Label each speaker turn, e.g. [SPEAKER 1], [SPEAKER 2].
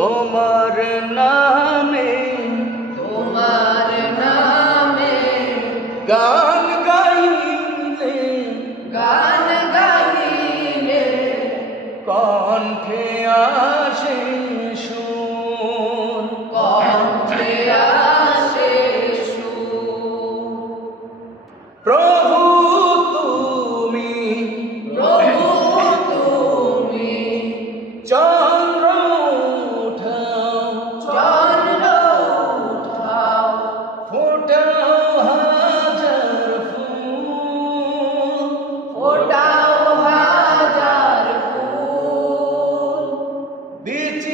[SPEAKER 1] তোমার নামে
[SPEAKER 2] তোমার নামে
[SPEAKER 1] গান গাইলে
[SPEAKER 2] গান গাইলে
[SPEAKER 1] কণ্ঠে আসে बीच